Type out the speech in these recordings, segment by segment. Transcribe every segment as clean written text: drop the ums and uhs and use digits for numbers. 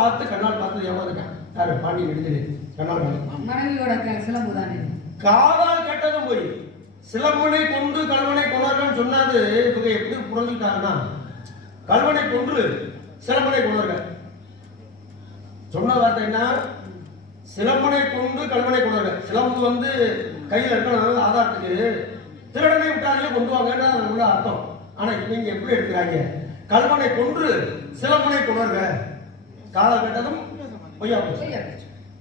பார்த்து கண்ணால் பார்த்து ஏமாந்துட்டான். யாரு? பாண்டி நெடுஞ்செழியன். கண்ணால் மனைவியோட சிலம்பு தானே. காதால் கட்டதும் போய் சிலம்பனை கொன்று கல்வனை கொண்டார்கள் சொன்னாது. இவங்க எப்படி புரிஞ்சுக்கிட்டாங்கன்னா, கல்வனை கொன்று சிலம்பனை கொண்டார்கள் சொன்ன வார்த்தை என்ன? சிலம்பனை கொண்டு கல்வனை கொண்டார்கள். சிலம்பு வந்து கையில் இருக்கணும் ஆதாரத்துக்கு. திருடனை விட்டாலே கொண்டு வாங்கன்னு உள்ள அர்த்தம். ஆனா நீங்க எப்படி எடுக்கிறாங்க? கல்வனை கொன்று சிலம்பனை கொண்டார்கள். காதால் கட்டதும் பொய்யா போச்சு.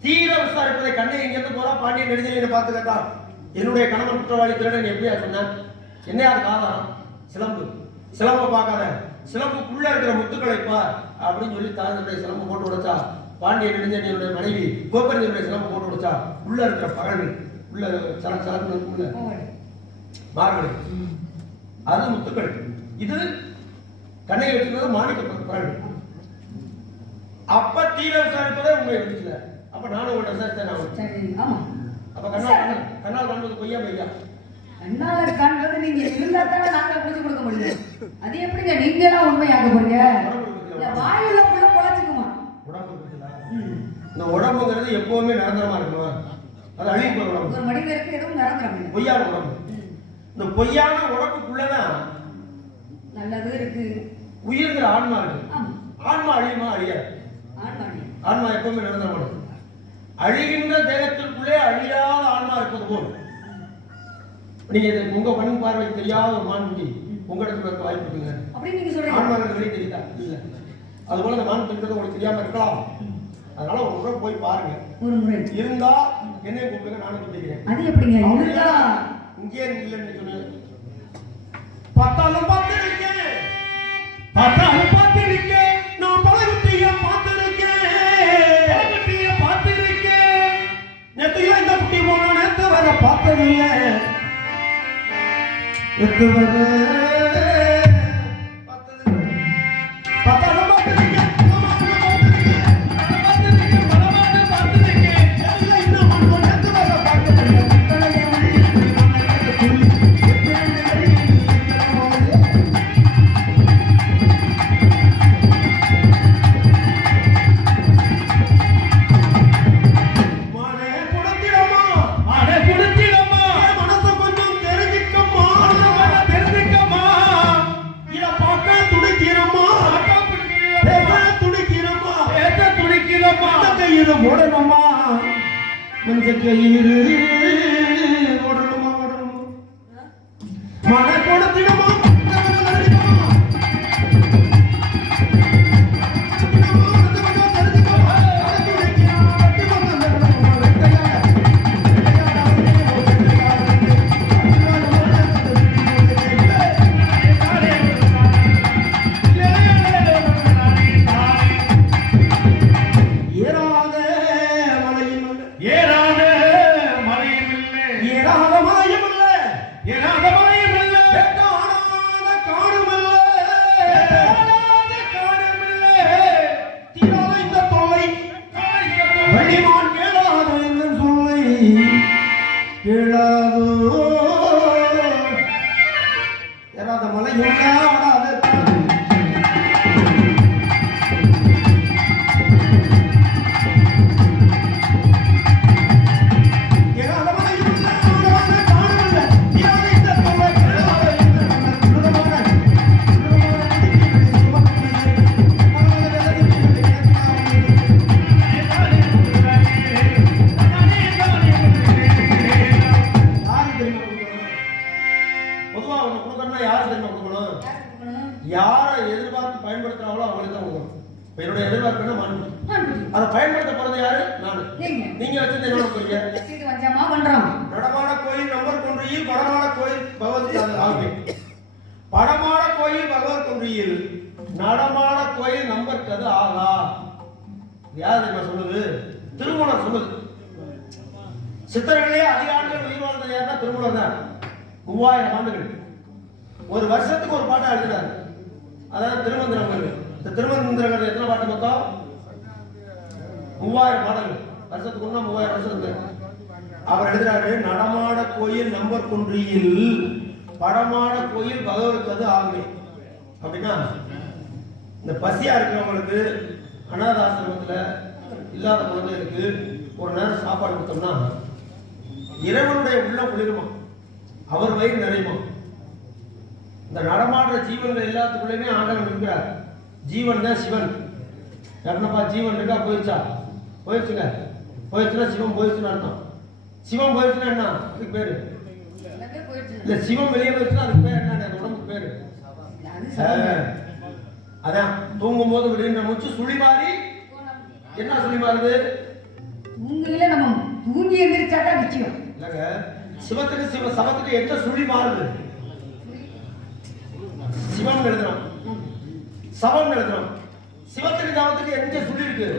தீர விசாரிப்பதை கண்ணை இங்கிருந்து போறா பாண்டியன் நெடுஞ்செழியனை பார்த்து கேட்டான். என்னுடைய கணவன் குற்றவாளி திருடன் எப்படியா சொன்ன? என்னையா காரணம்? சிலம்பு. சிலம்பை பார்க்காத, சிலம்புக்குள்ள இருக்கிற முத்துக்களை பார் அப்படின்னு சொல்லி தாரனுடைய சிலம்பு போட்டு உடைச்சா. பாண்டியன் நெடுஞ்செழியனுடைய மனைவி கோப்பரஞ்சனுடைய சிலம்பு போட்டு உடைச்சா. உள்ள இருக்கிற பகல் உள்ள சலக்கு உள்ள மார்கழி அது முத்துக்கள். இது கண்ணை வச்சிருந்தது மாணிக்க பகல். அப்ப தீர விசாரிப்பதே உண்மை இருந்துச்சுல. அப்ப நானும் உங்களை விசாரித்தேன். அப்ப கண்ணால் காண்பது பொய்யா மையா? கண்ணால் காண்பது நீங்க இருந்தா தானே நாங்க புரிஞ்சு கொடுக்க முடியும். அது எப்படிங்க நீங்க எல்லாம் உண்மையாக போறீங்க? வாயுல உள்ள பொழைச்சுக்குமா? உடம்பு இருக்குதா? இந்த உடம்புங்கிறது எப்பவுமே நிரந்தரமா இருக்குமா? அது அழிவு போற உடம்பு. ஒரு மனிதருக்கு எதுவும் நிரந்தரம் இல்லை. பொய்யான உடம்பு. இந்த பொய்யான உடம்புக்குள்ளதான் நல்லது இருக்கு. உயிர்ங்கிற ஆன்மா இருக்கு. ஆன்மா அழியுமா? அழியாது. ஆன்மா எப்பவுமே நிரந்தரமானது. அழிகின்ற தேகத்திற்குள்ளே அழியாத ஆன்மா இருப்பது போல். நீங்க உங்க கண் பார்வைக்கு தெரியாத ஒரு மான்குட்டி உங்க இடத்துல இருக்க வாய்ப்பு இருக்குங்க. ஆன்மா வெளியே தெரியுதா? இல்ல. அது போல அந்த மான் இருக்கிறது உங்களுக்கு தெரியாம இருக்கலாம். அதனால ஒரு முறை போய் பாருங்க. ஒரு முறை இருந்தா என்னைய கூப்பிடுங்க, நானும் கூப்பிடுறேன். அது எப்படிங்க இருந்தா? இங்கே இல்லைன்னு சொன்னேன். பார்த்தாலும் பார்த்திருக்கேன், பார்த்தாலும் பார்த்திருக்கேன், நான் பலகுட்டிய பார்த்திருக்கேன், பலகுட்டிய பார்த்திருக்கேன். நேற்று இந்த குட்டி போன நேற்று வர பார்த்ததில்லை, நேற்று வர ஓடணுமா மஞ்ச கயிறு ஓடணுமா ஓடணுமா மழை கொடுத்திடுமா யாரை எதிர்பார்த்து பயன்படுத்துறாங்களோ அவங்களுக்கு தான் கொடுக்கணும். என்னுடைய எதிர்பார்ப்பு என்ன? மாண்பு. அதை பயன்படுத்த போறது யாரு? நான். நீங்க வச்சிருந்த என்ன போறீங்க? நடமாட கோயில் நம்பர் கொன்றியில் படமாட கோயில் பகவத் ஆகும். படமாட கோயில் பகவத் கொன்றியில் நடமாட கோயில் நம்பர் கது ஆகா. யாரு என்ன சொல்லுது? திருமூலர் சொல்லுது. சித்தர்களே அதிக ஆண்டுகள் உயிர் வாழ்ந்தது யாருன்னா திருமூலர் தான். 3000 ஆண்டுகள். ஒரு வருஷத்துக்கு ஒரு பாட்டை எழுதினார். அதாவது திருமந்திரங்கள். இந்த திருமந்திரங்கள் எத்தனை பாட்டு மொத்தம்? 3000 பாடல்கள். வருஷத்துக்கு ஒண்ணா 3000 வருஷம். அவர் எழுதுறாரு, நடமாட கோயில் நம்பர் குன்றியில் படமாட கோயில் பகவத் அது ஆகுமே. அப்படின்னா இந்த பசியா இருக்கிறவங்களுக்கு அனாதாசிரமத்துல இல்லாத குழந்தைகளுக்கு ஒரு நேரம் சாப்பாடு கொடுத்தோம்னா இறைவனுடைய உள்ளம் குளிருமா, அவர் வயிறு நிறையுமா. இந்த நடமாடுற ஜீவன்கள் எல்லாத்துக்குள்ளேயுமே ஆண்டவன் இருக்கிறார். ஜீவன் தான் சிவன். என்னப்பா ஜீவன் இருக்கா, போயிடுச்சா? போயிடுச்சுங்க. போயிடுச்சுன்னா சிவம் போயிடுச்சுன்னு அர்த்தம். சிவம் போயிடுச்சுன்னா என்ன அதுக்கு பேரு? இல்ல சிவம் வெளியே போயிடுச்சுன்னா அதுக்கு பேர் என்ன? அந்த உடம்புக்கு பேரு அதான். தூங்கும் போது விடுகின்ற மூச்சு சுழி மாறி என்ன சுழி மாறுது? தூங்கல நம்ம தூங்கி எந்திரிச்சாதான் நிச்சயம் இல்லங்க. சிவத்துக்கு சமத்துக்கு எந்த சுழி மாறுது? சிவம் எழுதுறோம், சவம் எழுதுறோம். சிவத்துக்கு சமத்துக்கு எங்க சுழி இருக்கு?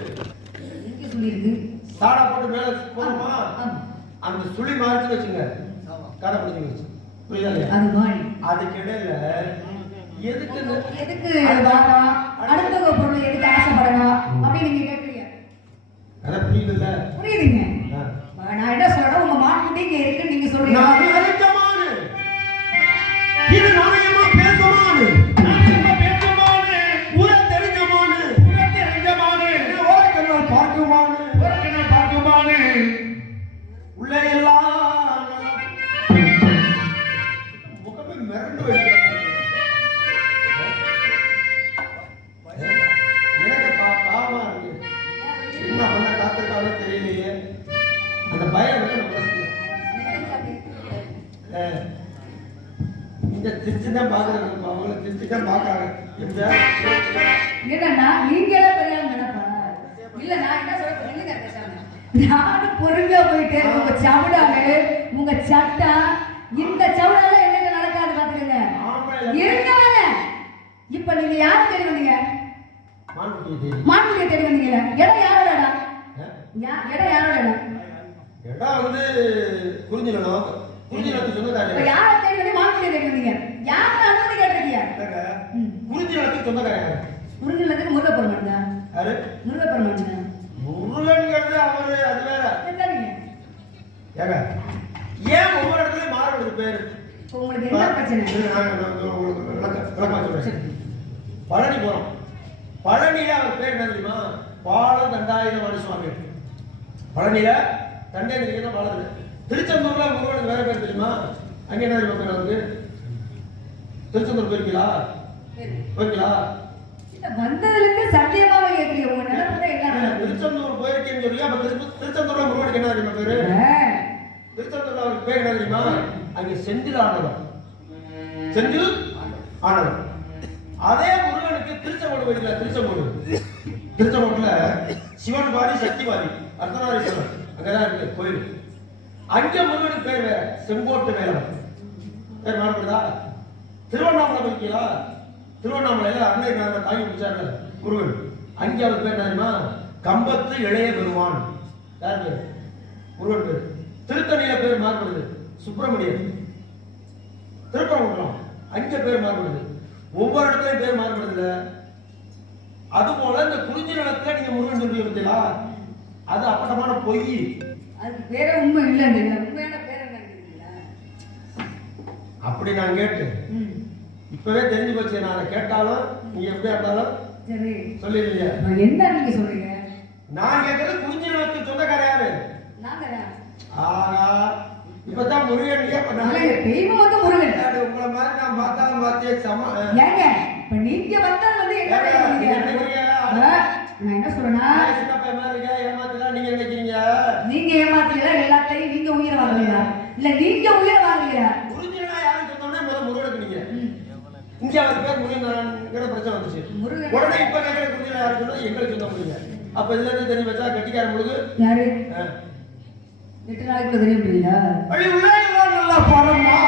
சாடா போட்டு மேல போறோமா, அந்த சுழி மாறிச்சு வச்சுங்க, கதை பிடிச்சி வச்சு. புரியுதா இல்லையா? அதுக்கு இடையில எதுக்கு அடுத்தவங்க பொருள் எதுக்கு ஆசைப்படணும் அப்படின்னு நீங்க கேட்கறீங்க. கதை புரியுதுல்ல? புரியுதுங்க. நான் என்ன சொல்றேன், உங்க மாட்டுக்கிட்டே இங்க இருக்கு, நீங்க சொல்றீங்க இது நாணயமா பேசமானு, நாணயமா பேசமானு, ஊர தெரிஞ்சமானு, ஊர தெரிஞ்சமானு, ஓரக்கண்ணால் பார்க்குமானு, ஓரக்கண்ணால் பார்க்குமானு, உள்ளே எல்லாம் முகமே மிரண்டு வைக்கிறாங்க. எனக்கு பாவமா இருக்கு. என்ன பண்ண காத்திருக்கானோ தெரியலையே. அந்த பயம் வந்து இந்த திருச்சிதான் பாக்குறாங்க, அவங்கள திருச்சிதான் பாக்குறாங்க. என்னன்னா நீங்க எல்லாம் பெரியாம நினைப்பாங்க. இல்ல நான் என்ன சொல்றேன், இல்லங்க பேசாம நானும் பொறுமையா போயிட்டு உங்க சவுடாலே உங்க சட்டா இந்த சவுடால என்னங்க நடக்காது பாத்துக்கங்க. இருக்காங்க. இப்ப நீங்க யாரை தேடி வந்தீங்க? மான்குட்டியை தேடி வந்தீங்கல்ல. இடம் யாரோட இடம்? இடம் யாரோட இடம்? இடம் வந்து குறிஞ்சிலம். குறிஞ்சிலத்துக்கு சொந்தக்காரங்க. யாரை தேடி வந்து மான்குட்டியை தேடி வந்தீங்க? யாரை அனுமதி கேட்டிருக்கீங்க? குறிஞ்சிலத்துக்கு சொந்தக்காரங்க. குறிஞ்சிலத்துக்கு முருகப்பெருமான் தான். யாரு? முருகப்பெருமான் தான். முருகன்கிறது அவரு, அது வேற. சரிங்க. ஏங்க ஏன் ஒவ்வொரு இடத்துலயும் மாறுபடுது பேரு? உங்களுக்கு என்ன பிரச்சனை? பழனி போறோம். பழனியில அவர் பேர் என்ன தெரியுமா? பால தண்டாயுதபாணி சுவாமி. பழனியில தண்டேந்திரிக்கு தான் பாலது. திருச்செந்தூர்ல முருகனுக்கு வேற பேர் தெரியுமா? அங்க என்ன தெரியுமா பேர் அவருக்கு? திருச்செந்தூர் போயிருக்கீங்களா? போயிருக்கீங்களா? வந்ததுக்கு சத்தியமாவே கேட்கிறீங்க. உங்க நிலைமை என்ன? திருச்செந்தூர் போயிருக்கேன்னு சொல்லி அப்ப திருச்செந்தூர்ல முருகனுக்கு என்ன தெரியுமா பேரு? திருச்செந்தூர்ல அவருக்கு பேர் என்ன தெரியுமா? அங்க செந்தில் ஆனவர். செந்தில் ஆனவர். அதே முருகனுக்கு திருச்செங்கோடு போயிருக்கல. திருச்செங்கோட்டுல சிவன் பாதி சக்தி பாதி அர்த்தநாரீஸ்வரர் அங்கதான் இருக்கு கோயில். அங்க முருகனுக்கு பேர் வேற, செங்கோட்டு வேலவன் பேர் மாறுபடுதா? திருவண்ணாமலை போயிருக்கீங்களா? திருவண்ணாமலையில அன்னை நாங்கள் தாங்கி பிடிச்சாங்க முருகன். அங்கே அவர் பேர் தெரியுமா? கம்பத்து இளைய பெருமான். யார் பேர்? முருகன் பேர். திருத்தணியில பேர் மாறுபடுது, சுப்பிரமணியன். திருப்பரங்குன்றம் அங்க பேர் மாறுபடுது. ஒவ்வொரு இடத்துலயும் பேர் மாறுபடுது. அது போல இந்த குறிஞ்சி நிலத்துல நீங்க முருகன் சொல்லி பார்த்தீங்களா? அது அப்பட்டமான பொய். அதுக்கு பேரே உண்மை இல்லைங்க. உண்மையான பேர் என்ன? அப்படி நான் கேட்டு இப்பவே தெரிஞ்சு போச்சு. நான் கேட்டாலும் நீங்க எப்படியா இருந்தாலும் சரி சொல்லிடுவீங்க. என்ன நீங்க சொல்றீங்க? நான் கேட்கறது குறிஞ்சி நிலத்துக்கு சொந்தக்கார யாரு? ஆகா இப்பதான் முருகன் தெய்வம் வந்து முருகன். உங்களை மாதிரி நான் பார்த்தாலும் பார்த்தே சம. ஏங்க இப்ப நீங்க வந்தா வந்து நான் என்ன சொல்றேன்னா, சின்ன பையன் மாதிரி ஏமாத்தலாம் நீங்க நினைக்கிறீங்க. நீங்க ஏமாத்தீங்களா? எல்லாத்தையும் நீங்க உயிரை வாங்குறீங்களா? இல்ல நீங்க உயிரை வாங்குறீங்களா? முருகனா யாரும் சொன்னோம்னா முதல்ல முருகனுக்கு நீங்க இங்க அவர் பேர் முருகன்ங்கிற பிரச்சனை வந்துச்சு. உடனே இப்ப கேட்கிற முருகனா யாரும் சொன்னா எங்களுக்கு சொன்ன முடியல. அப்ப இதுல இருந்து தெரிஞ்சு வச்சா கட்டிக்கார முருகு யாரு? 8 நாளைக்குள்ள தெரிய முடியல. அடி உள்ளே நல்லா பாருமா.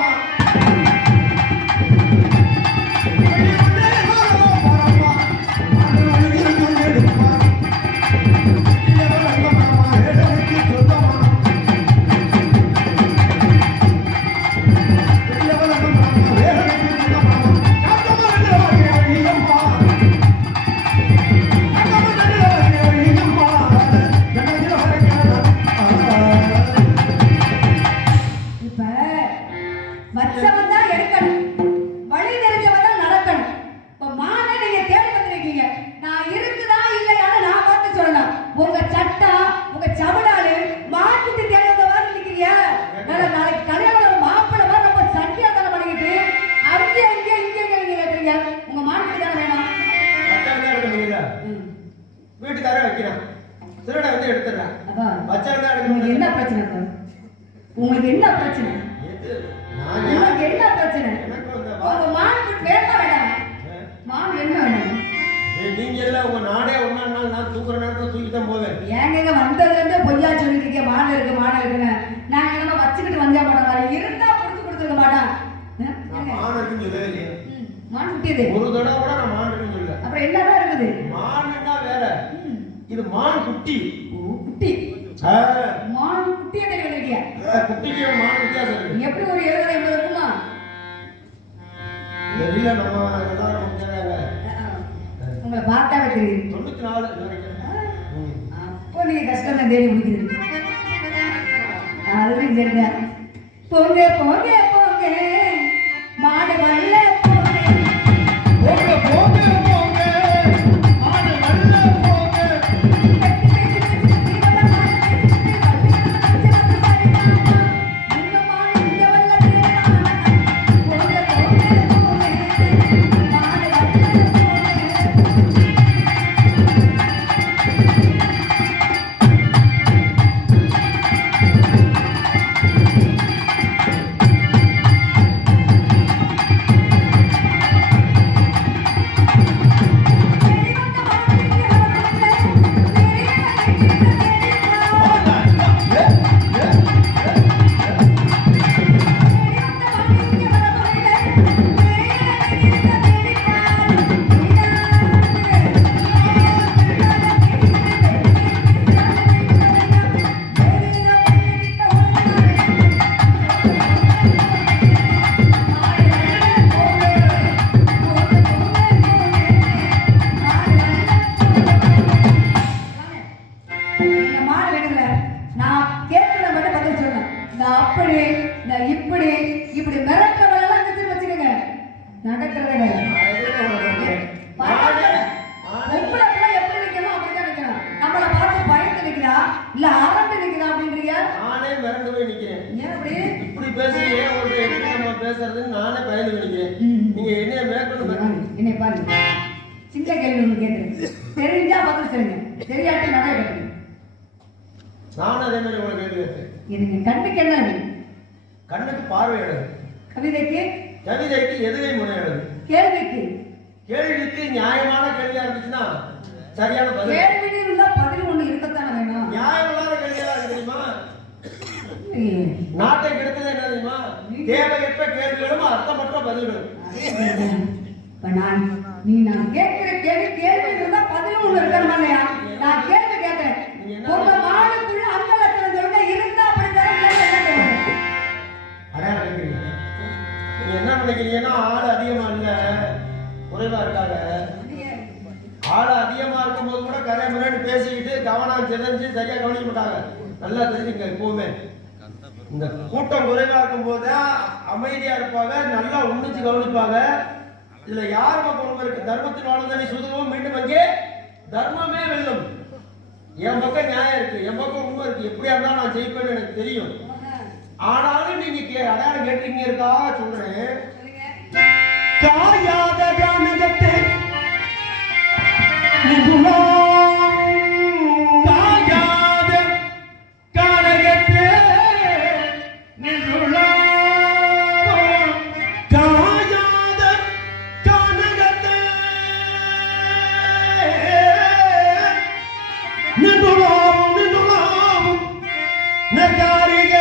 வீட்டுக்காரன் வைக்கிறான், திருட வந்து எடுத்துடுறான். அப்பா வச்சாலும் தான் உங்களுக்கு என்ன எடுக்கணும். பிரச்சனை அப்பா? உங்களுக்கு என்ன பிரச்சனை? எது? நான் உங்களுக்கு என்ன பிரச்சனை? எனக்கு இந்த உங்க மானுக்கு வேண்டாம் வேண்டாம். மான் என்ன வேணும்? நீங்க எல்லாம் உங்க நாடே ஒன்னா நாள் நான் தூக்குற நேரத்துல தூக்கி தான் போவேன். ஏங்க வந்ததுல இருந்தே பொய்யா சொல்லிருக்கீங்க, மான இருக்குன்னு. நாங்க என்ன வச்சுக்கிட்டு வந்தா மாட்டோம், இருந்தா புடிச்சு கொடுத்துருக்க மாட்டான். நான் மான் இருக்குன்னு சொல்லவே இல்லையே. மான் குட்டியது ஒரு தடவை கூட நான் மான் இருக்குன்னு சொல்லல. அப்புறம் என்னதான் இருக்குது? மானுன்னா வேற, இது மான் குட்டி. குட்டி ஆ, மான் குட்டியை தெரிய வந்திருக்கியா? குட்டிக்கு மான் வித்தியாசம் இருக்கு. எப்படி ஒரு 70-80 இருக்குமா? வெளியில நம்ம எல்லாரும் வந்துறாங்க. உங்களை பார்த்தாவே தெரியுது. 94 நினைக்கிறேன். அப்போ நீங்க கஷ்டம் தான் தேடி முடிக்குது. அதுவும் சரிதான். போங்க போங்க போங்க மாடு வல்ல போங்க, போங்க போங்க போங்க மாடு வல்ல போங்க. இப்படி மிரட்டவெல்லாம் இருந்துச்சு வச்சுக்கோங்க, நடக்கிறதே வேற. எப்படி நிக்கணும் அப்படிதான் நிக்கணும். நம்மள பார்த்து பயந்து நிக்கிறா இல்ல அரண்டு நிக்கிறா அப்படின்றீங்க? நானே மிரண்டு போய் நிக்கிறேன். ஏன் அப்படி? இப்படி பேசி ஏன் ஒரு எப்படி நம்ம பேசுறதுன்னு நானே பயந்து போய் நிக்கிறேன். நீங்க என்னைய மேற்கொண்டு என்னை பாருங்க, சின்ன கேள்வி ஒண்ணு கேட்கிறேன், தெரிஞ்சா பதில் சொல்லுங்க, தெரியாட்டி நடை கட்டுங்க. நானும் அதே மாதிரி உங்களை கேள்வி கேட்டேன். எனக்கு கண்ணுக்கு என்ன வேணும்? கண்ணுக்கு பார்வை அழகு, கவிதைக்கு கவிதைக்கு எதுகை முறை அழகு, கேள்விக்கு கேள்விக்கு நியாயமான கேள்வியா இருந்துச்சுன்னா சரியான பதில். கேள்வி இருந்தா பதில் ஒண்ணு இருக்கத்தானே வேணும். நியாயமில்லாத கேள்வியா இருக்கு தெரியுமா? நாட்டை கெடுத்தது என்ன தெரியுமா? தேவையற்ற கேள்விகளும் அர்த்தமற்ற பதில்களும். நான் கேட்கிற கேள்வி இருந்தா பதிலும் ஒண்ணு இருக்கணுமா இல்லையா? நான் கேள்வி கேட்கிறேன், உங்க மாடுக்குள்ள அந்த லட்சணம் சொல்லுங்க, இருந்தா அப்படித்தான் அடையாளம் கேட்கிறீங்க. நீங்க என்ன நினைக்கிறீங்கன்னா ஆள் அதிகமா இல்ல, குறைவா இருக்காங்க. ஆள் அதிகமா இருக்கும்போது கூட கரை முன்னாடி பேசிக்கிட்டு கவனம் சிதைஞ்சு சரியா கவனிக்க மாட்டாங்க. நல்லா தெரிஞ்சுங்க, எப்பவுமே இந்த கூட்டம் குறைவா இருக்கும் போது அமைதியா இருப்பாங்க, நல்லா உன்னிச்சு கவனிப்பாங்க. இதுல யார் பக்கம் உண்மை இருக்கு? தர்மத்தின் வாழ்ந்தனை சுதுவும் மீண்டும் அங்கே தர்மமே வெல்லும். என் பக்கம் நியாயம் இருக்கு, என் பக்கம் உண்மை இருக்கு, எப்படியா இருந்தாலும் நான் ஜெயிப்பேன்னு எனக்கு தெரியும். ஆனாலும் நீங்க அடையாளம் கேட்டீங்க இருக்கா சொல்றேன். காயாத கானகத்தை காயாத கானகத்தை நிருளா காயாத கானகத்தை நிருளாவும் நிருளாவும் நகாரிக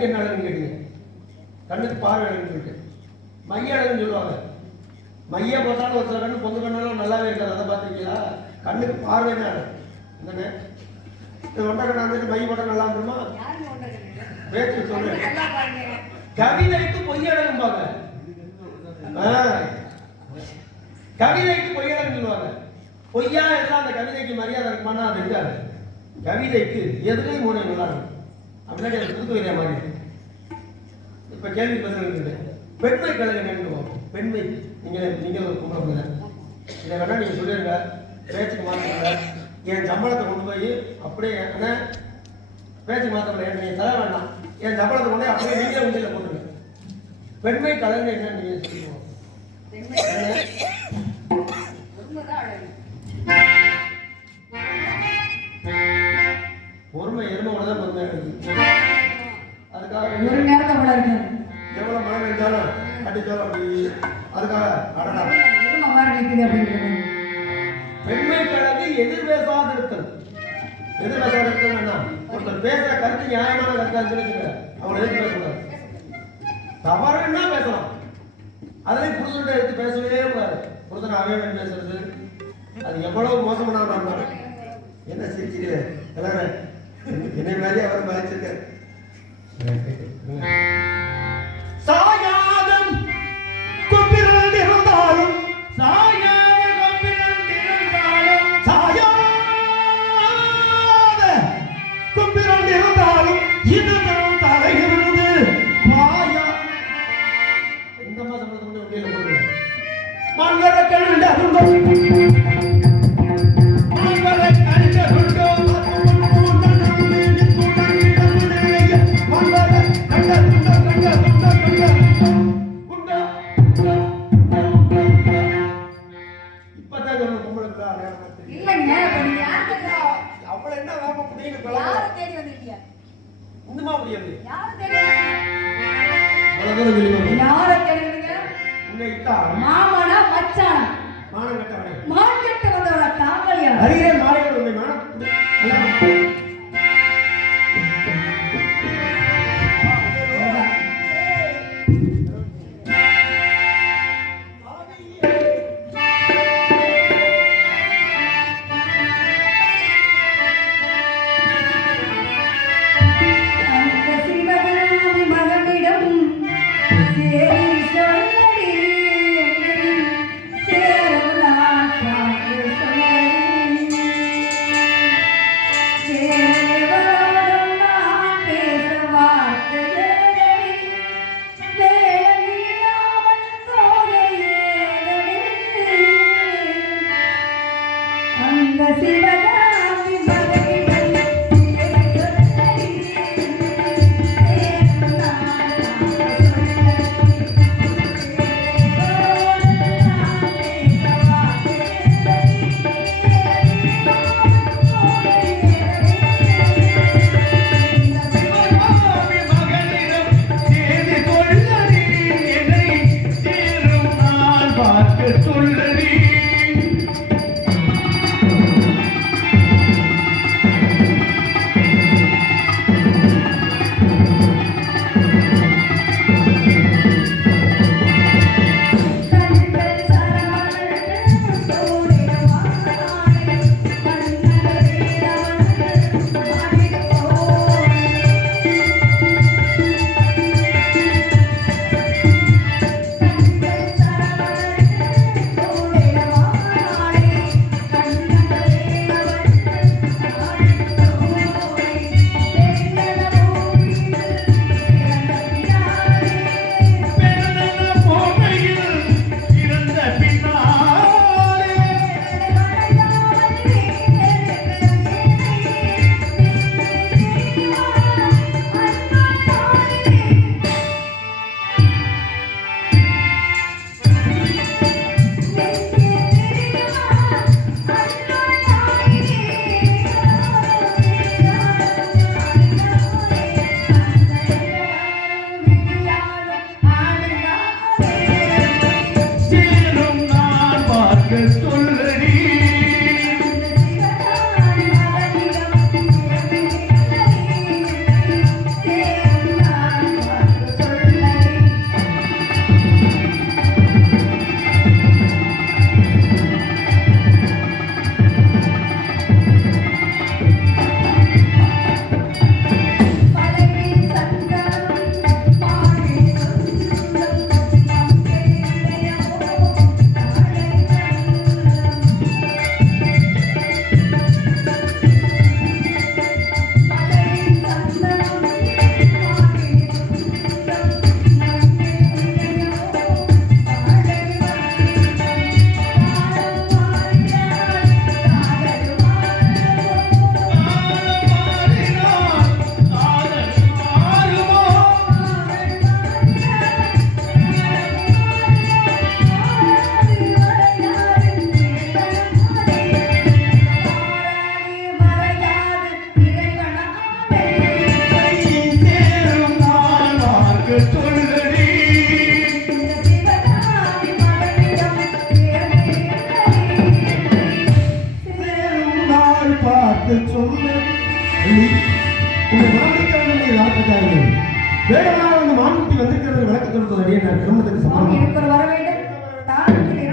கண்ணுக்கு என்ன அழகுன்னு கேட்டீங்க, கண்ணுக்கு பார்வை அழகுன்னு இருக்கு. மைய அழகுன்னு சொல்லுவாங்க. மைய பார்த்தாலும் ஒரு சில கண்ணு பொங்கு கண்ணெல்லாம் நல்லாவே இருக்காது. அதை பார்த்துருக்கீங்களா? கண்ணுக்கு பார்வைன்னு அழகு என்னங்க. இது ஒன்றை கண்ணா வந்துட்டு மைய போட்டால் நல்லா இருக்குமா? பேச்சு சொல்றேன். கவிதைக்கு பொய் அழகும்பாங்க. கவிதைக்கு பொய் அழகுன்னு சொல்லுவாங்க. பொய்யா இருந்தால் அந்த கவிதைக்கு மரியாதை இருக்குமானா அது இருக்காது. கவிதைக்கு எதுலையும் மூணு நல்லா இருக்கும். அப்படின்னா எனக்கு புது கவிதை மாதிரி. இப்ப கேள்வி பதில் பெண்மை கழகம் என்னன்னு பெண்மை நீங்க ஒரு கும்பிட இதை வேணா நீங்க சொல்லிருங்க, பேச்சுக்கு மாற்ற என் சம்பளத்தை கொண்டு போய் அப்படியே என்ன பேச்சு மாற்ற நீங்க தர வேண்டாம், என் சம்பளத்தை கொண்டு போய் அப்படியே நீங்களே உண்டியில போட்டுருங்க. பெண்மை கழகம் என்னன்னு நீங்க சொல்லுவோம். பொறுமை எருமையோட தான் பொறுமையா இருக்கு. அதுக்காக ஒரு நேரத்தை கூட இருக்கு. எவ்வளவு மனம் இருந்தாலும் அடிச்சாலும் அப்படி அதுக்காக அடடா பெண்மை கழகு எதிர் பேசாது இருத்தல். எதிர் பேசாது இருத்தல் என்ன? ஒருத்தர் பேசுற கருத்து நியாயமான கருத்தா இருக்குங்க, அவங்களை எதிர்த்து பேசக்கூடாது. தவறுன்னா பேசலாம், அதுலேயும் புருஷன்ட்ட எடுத்து பேசவே கூடாது. புருஷன் அவையவன் பேசுறது அது எவ்வளவு மோசமான. என்ன சிரிக்கிறீங்க எல்லாரும்? என்னை மாதிரி அவர் மதிச்சிருக்க. சாயாதம் கொம்பிரண்டிருந்தாலும் சாயாத கொம்பிரண்டிருந்தாலும் சாயாத கொம்பிரண்டிருந்தாலும் இதுதான் தலையிருந்து வாயா. இந்த மாதம் மங்கள கண்ட மாமனா மச்சானா மான் கட்ட வந்தவள தாங்கலையா அறிவே மாலையோட உண்மை மானம் Yeah. வார்த்தை சொல்ல உன்னை மரணிக்க வேண்டும் யாருக்காக வேடமாக வந்து மான்குட்டி வந்திருக்கிறது விளக்கத்தோடு நான் குடும்பத்துக்கு சுவாமி எனக்கு ஒரு வர வேண்டும் தானத்தில்